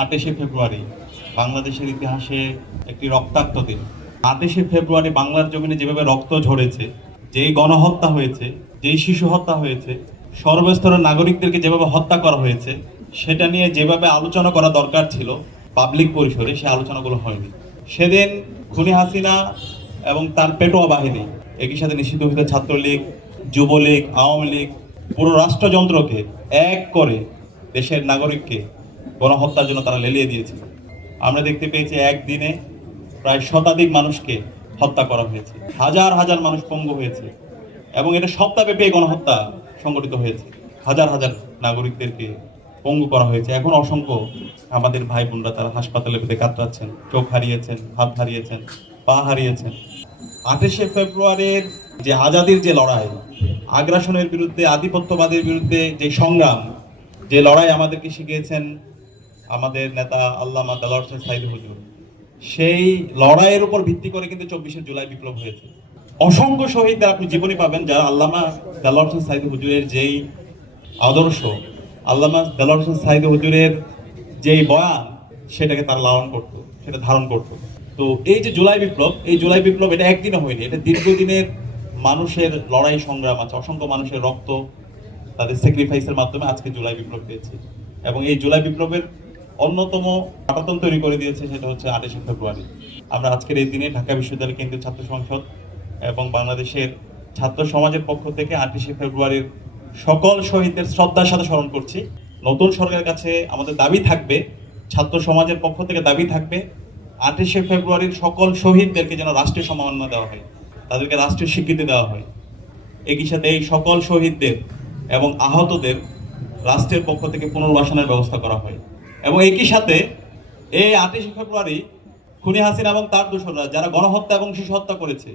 28শে ফেব্রুয়ারি বাংলাদেশের ইতিহাসে একটি রক্তাক্ত দিন। 28শে ফেব্রুয়ারি বাংলার জমিনে যেভাবে রক্ত ঝরেছে, যেই গণহত্যা হয়েছে, যেই শিশু হত্যা হয়েছে, সর্বস্তরের নাগরিকদেরকে যেভাবে হত্যা করা হয়েছে, সেটা নিয়ে যেভাবে আলোচনা করা দরকার ছিল পাবলিক পরিসরে, সে আলোচনাগুলো হয়নি। সেদিন খুনি হাসিনা এবং তার পেটোয়া বাহিনী, একই সাথে নিষিদ্ধ ঘোষিত ছাত্রলীগ, যুবলীগ, আওয়ামী লীগ, পুরো রাষ্ট্রযন্ত্রকে এক করে দেশের নাগরিককে গণহত্যার জন্য তারা লেলিয়ে দিয়েছিল। আমরা দেখতে পেয়েছি একদিনে প্রায় শতাধিক মানুষকে হত্যা করা হয়েছে, হাজার হাজার মানুষ পঙ্গু হয়েছে, এবং এটা সপ্তাহব্যাপী গণহত্যা সংগঠিত হয়েছে। হাজার হাজার নাগরিকদেরকে পঙ্গু করা হয়েছে। এখন অসংখ্য আমাদের ভাই বোনরা তারা হাসপাতালে পেতে কাতরাচ্ছেন, চোখ হারিয়েছেন, হাত হারিয়েছেন, পা হারিয়েছেন। 28শে ফেব্রুয়ারির যে আজাদির যে লড়াই, আগ্রাসনের বিরুদ্ধে, আধিপত্যবাদের বিরুদ্ধে যে সংগ্রাম, যে লড়াই আমাদেরকে শিখিয়েছেন আমাদের নেতা আল্লামা দেলোয়ার হোসেন সাঈদী হুজুর, সেই লড়াইয়ের উপর ভিত্তি করে কিন্তু 24শে জুলাই বিপ্লব হয়েছে। অসংখ্য শহীদদের আপনি জীবনী পাবেন যারা আল্লামা দেলোয়ার হোসেন সাঈদী হুজুরের যেই আদর্শ, আল্লামা দেলোয়ার হোসেন সাঈদী হুজুরের যেই বয়ান, সেটাকে তারা লালন করতো, সেটা ধারণ করতো। তো এই যে জুলাই বিপ্লব, এই জুলাই বিপ্লব এটা একদিনে হয়নি, এটা দীর্ঘদিনের মানুষের লড়াই সংগ্রাম আছে, অসংখ্য মানুষের রক্ত, তাদের স্যাক্রিফাইসের মাধ্যমে আজকে জুলাই বিপ্লব পেয়েছে। এবং এই জুলাই বিপ্লবের অন্যতম পাটাতন তৈরি করে দিয়েছে সেটা হচ্ছে 28শে ফেব্রুয়ারি। আমরা আজকের এই দিনে ঢাকা বিশ্ববিদ্যালয় কেন্দ্রীয় ছাত্র সংসদ এবং বাংলাদেশের ছাত্র সমাজের পক্ষ থেকে 28শে ফেব্রুয়ারির সকল শহীদদের শ্রদ্ধার সাথে স্মরণ করছি। নতুন সরকারের কাছে আমাদের দাবি থাকবে, ছাত্র সমাজের পক্ষ থেকে দাবি থাকবে, 28শে ফেব্রুয়ারির সকল শহীদদেরকে যেন রাষ্ট্রীয় সম্মাননা দেওয়া হয়, তাদেরকে রাষ্ট্রীয় স্বীকৃতি দেওয়া হয়। একই সাথে এই সকল শহীদদের এবং আহতদের রাষ্ট্রের পক্ষ থেকে পুনর্বাসনের ব্যবস্থা করা হয়। এবং একই সাথে এই 28শে ফেব্রুয়ারি খুনি হাসিনা এবং তার দোসররা যারা গণহত্যা এবং শিশু হত্যা করেছে,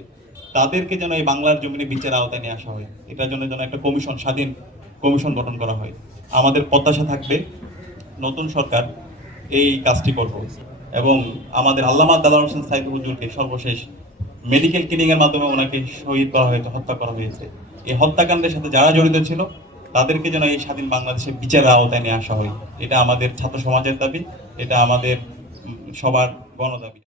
তাদেরকে যেন এই বাংলার জমিনে বিচারের আওতায় নিয়ে আসা হয়। এটার জন্য যেন একটা কমিশন, স্বাধীন কমিশন গঠন করা হয়। আমাদের প্রত্যাশা থাকবে নতুন সরকার এই কাজটি করবে। এবং আমাদের আল্লামা দেলোয়ার হোসেন সাঈদী হুজুরকে সর্বশেষ মেডিকেল ক্লিনিং এর মাধ্যমে ওনাকে শহীদ করা হয়েছে, হত্যা করা হয়েছে। এই হত্যাকাণ্ডের সাথে যারা জড়িত ছিল তাদেরকে যেন এই স্বাধীন বাংলাদেশে বিচারের আওতায় নিয়ে আসা হয়। এটা আমাদের ছাত্র সমাজের দাবি, এটা আমাদের সবার গণদাবি।